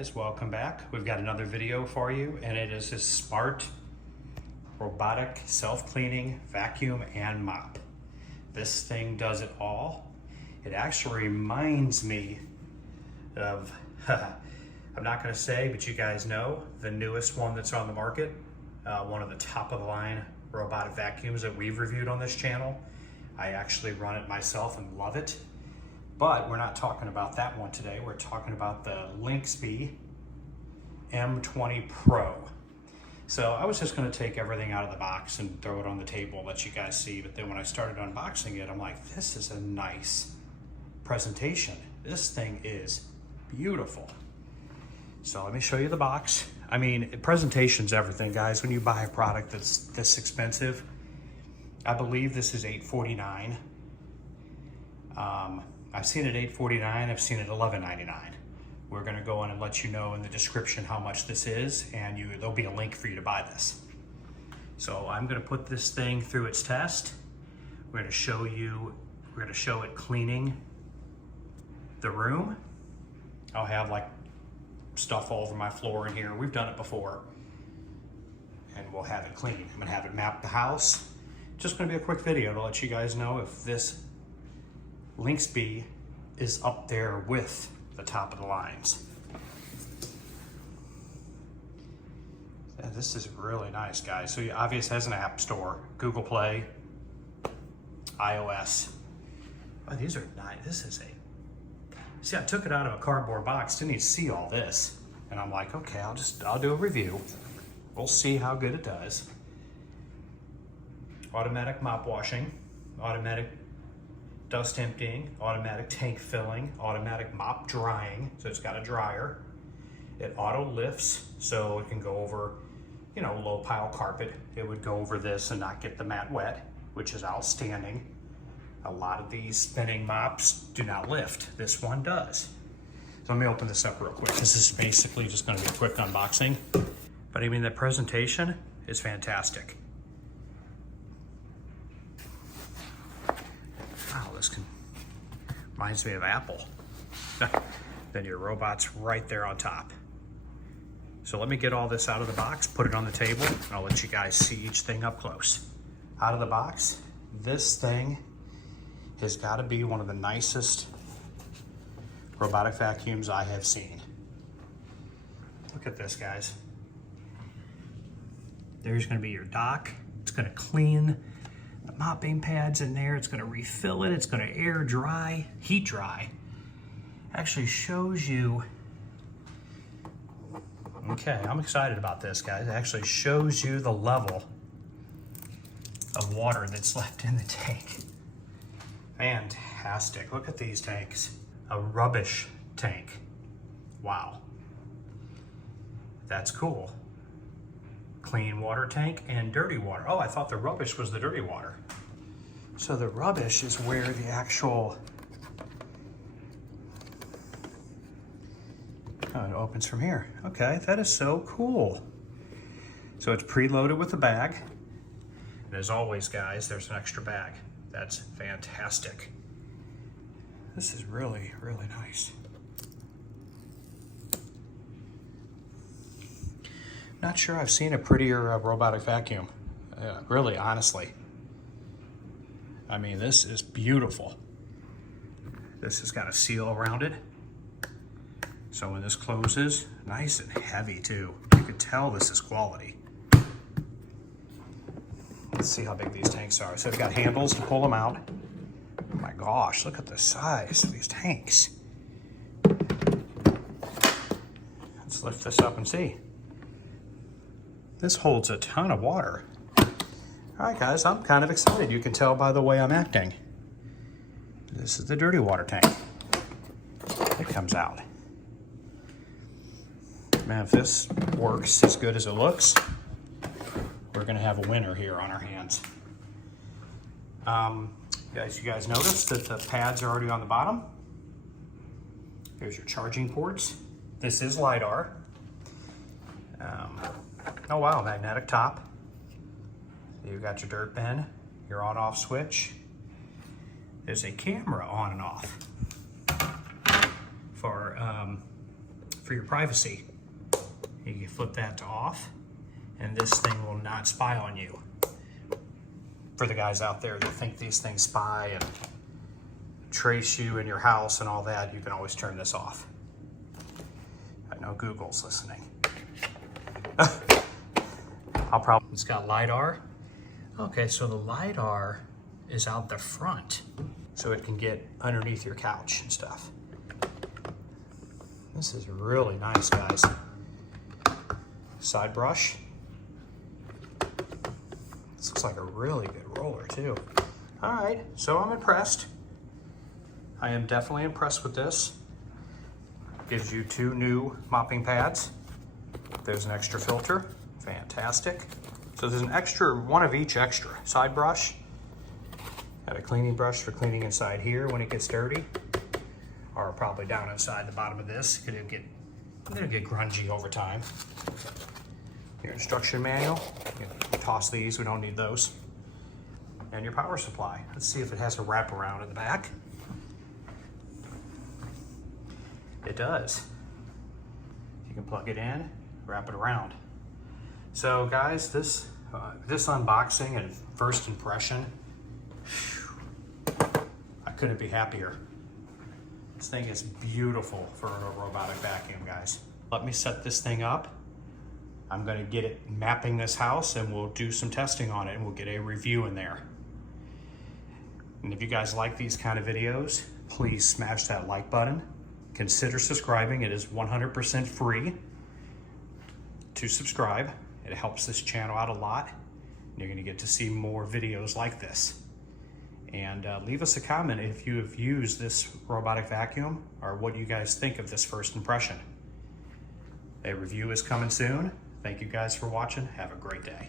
guys, welcome back. We've got another video for you, and it is this smart robotic self-cleaning vacuum and mop. This thing does it all. It actually reminds me of, I'm not gonna say, but you guys know, the newest one that's on the market, one of the top of the line robotic vacuums that we've reviewed on this channel. I actually run it myself and love it. But we're not talking about that one today. We're talking about the LYNKBEY M20 Pro. So I was just gonna take everything out of the box and throw it on the table, let you guys see. But then when I started unboxing it, I'm like, this is a nice presentation. This thing is beautiful. So let me show you the box. I mean, presentation's everything, guys. When you buy a product that's this expensive, I believe this is $849. I've seen it $849, I've seen it $11.99. We're gonna go on and let you know in the description how much this is, and there'll be a link for you to buy this. So I'm gonna put this thing through its test. We're gonna show it cleaning the room. I'll have like stuff all over my floor in here. We've done it before. And we'll have it clean. I'm gonna have it map the house. Just gonna be a quick video to let you guys know if this LYNKBEY is up there with the top of the lines. And this is really nice, guys. So obviously has an app store, Google Play, iOS. Oh, these are nice. This is see, I took it out of a cardboard box, didn't even see all this. And I'm like, okay, I'll do a review. We'll see how good it does. Automatic mop washing, automatic dust emptying, automatic tank filling, automatic mop drying, so it's got a dryer. It auto lifts, so it can go over, you know, low pile carpet. It would go over this and not get the mat wet, which is outstanding. A lot of these spinning mops do not lift. This one does. So let me open this up real quick. This is basically just gonna be a quick unboxing. But I mean, the presentation is fantastic. Wow, this reminds me of Apple. Then your robot's right there on top. So let me get all this out of the box, put it on the table, and I'll let you guys see each thing up close. Out of the box, this thing has got to be one of the nicest robotic vacuums I have seen. Look at this, guys. There's going to be your dock. It's going to clean the mopping pads in there. It's going to refill it. It's going to air dry, heat dry. Actually shows you. Okay, I'm excited about this, guys. It actually shows you the level of water that's left in the tank. Fantastic. Look at these tanks. A rubbish tank. Wow. That's cool. Clean water tank and dirty water. Oh, I thought the rubbish was the dirty water. So the rubbish is where the actual, oh, it opens from here. Okay, that is so cool. So it's preloaded with a bag. And as always, guys, there's an extra bag. That's fantastic. This is really, really nice. Not sure I've seen a prettier robotic vacuum. Really, honestly. I mean, this is beautiful. This has got a seal around it. So when this closes, nice and heavy too. You can tell this is quality. Let's see how big these tanks are. So it's got handles to pull them out. Oh my gosh, look at the size of these tanks. Let's lift this up and see. This holds a ton of water. All right, guys, I'm kind of excited. You can tell by the way I'm acting. This is the dirty water tank. It comes out. Man, if this works as good as it looks, we're gonna have a winner here on our hands. You guys notice that the pads are already on the bottom. Here's your charging ports. This is LiDAR. Oh wow, magnetic top. You've got your dirt bin, your on-off switch. There's a camera on and off for for your privacy. You can flip that to off, and this thing will not spy on you. For the guys out there that think these things spy and trace you in your house and all that, you can always turn this off. I know Google's listening. It's got LiDAR. Okay, so the LiDAR is out the front, so it can get underneath your couch and stuff. This is really nice, guys. Side brush. This looks like a really good roller too. All right, so I'm impressed. I am definitely impressed with this. Gives you 2 new mopping pads. There's an extra filter, fantastic. So there's an extra, one of each extra. Side brush, got a cleaning brush for cleaning inside here when it gets dirty, or probably down inside the bottom of this. It'll get grungy over time. Your instruction manual, you can toss these, we don't need those. And your power supply. Let's see if it has a wraparound in the back. It does. You can plug it in, wrap it around. So guys, this unboxing and first impression, I couldn't be happier. This thing is beautiful for a robotic vacuum, guys. Let me set this thing up. I'm gonna get it mapping this house, and we'll do some testing on it, and we'll get a review in there. And if you guys like these kind of videos, please smash that like button. Consider subscribing. It is 100% free to subscribe. It helps this channel out a lot. You're gonna get to see more videos like this. And leave us a comment if you have used this robotic vacuum, or what you guys think of this first impression. A review is coming soon. Thank you guys for watching. Have a great day.